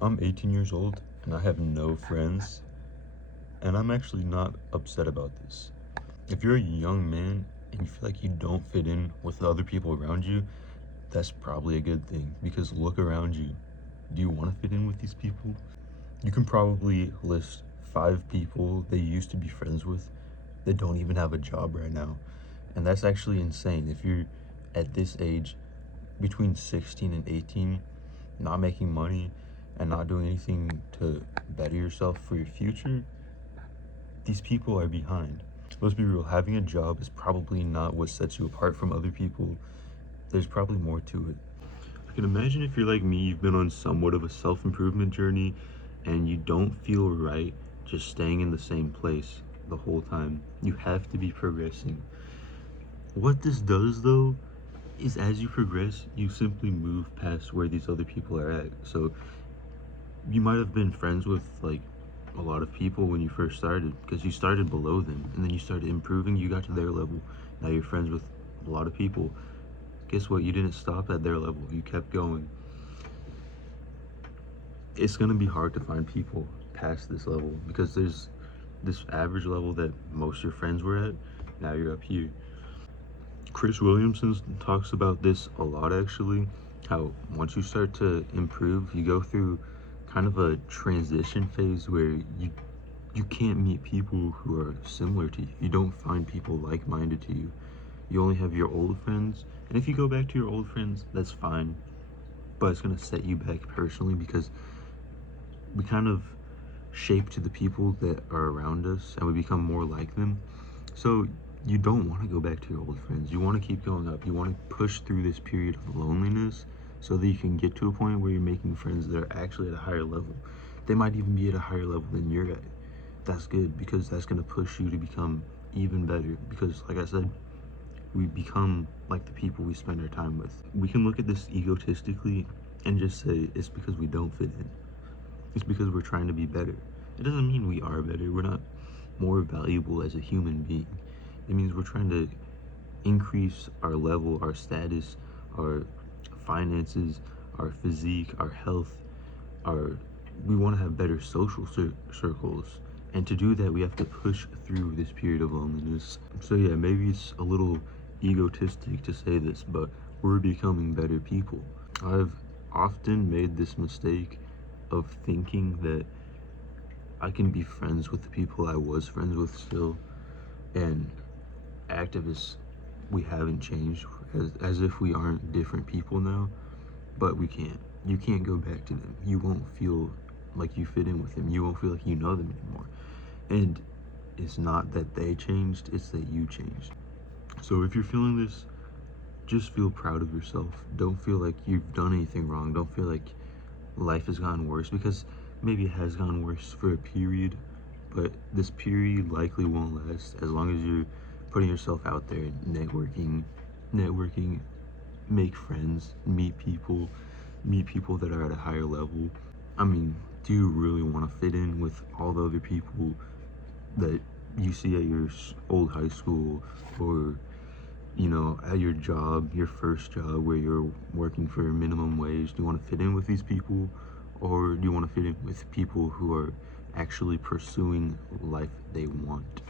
I'm 18 years old and I have no friends, and I'm actually not upset about this. If you're a young man and you feel like you don't fit in with the other people around you, that's probably a good thing, because look around you. Do you want to fit in with these people? You can probably list 5 people that you used to be friends with that don't even have a job right now. And that's actually insane. If you're at this age, between 16 and 18, not making money and not doing anything to better yourself for your future, these people are behind. Let's be real, having a job is probably not what sets you apart from other people. There's probably more to it. I can imagine if you're like me, you've been on somewhat of a self-improvement journey and you don't feel right just staying in the same place the whole time. You have to be progressing. What this does though is, as you progress, you simply move past where these other people are at. So you might have been friends with like a lot of people when you first started because you started below them, and then you started improving, you got to their level. Now you're friends with a lot of people. Guess what? You didn't stop at their level, you kept going. It's going to be hard to find people past this level because there's this average level that most of your friends were at. Now you're up here. Chris Williamson talks about this a lot, actually, how once you start to improve, you go through kind of a transition phase where you can't meet people who are similar to you. You don't find people like-minded to you. You only have your old friends, and if you go back to your old friends, that's fine, but it's going to set you back personally because we kind of shape to the people that are around us and we become more like them. So you don't want to go back to your old friends. You want to keep going up. You want to push through this period of loneliness so that you can get to a point where you're making friends that are actually at a higher level. They might even be at a higher level than you're at. That's good, because that's going to push you to become even better, because like I said, we become like the people we spend our time with. We can look at this egotistically and just say it's because we don't fit in. It's because we're trying to be better. It doesn't mean we are better. We're not more valuable as a human being. It means we're trying to increase our level, our status, our finances, our physique, our health, our we want to have better social circles. And to do that, we have to push through this period of loneliness. So yeah, maybe it's a little egotistic to say this, but we're becoming better people. I've often made this mistake of thinking that I can be friends with the people I was friends with still, and activists, we haven't changed, as if we aren't different people now, but we can't. You can't go back to them. You won't feel like you fit in with them. You won't feel like you know them anymore. And it's not that they changed, it's that you changed. So if you're feeling this, just feel proud of yourself. Don't feel like you've done anything wrong. Don't feel like life has gotten worse, because maybe it has gotten worse for a period, but this period likely won't last as long as you're putting yourself out there, networking, make friends, meet people that are at a higher level. I mean, do you really want to fit in with all the other people that you see at your old high school, or at your job, your first job where you're working for minimum wage? Do you want to fit in with these people, or do you want to fit in with people who are actually pursuing life they want?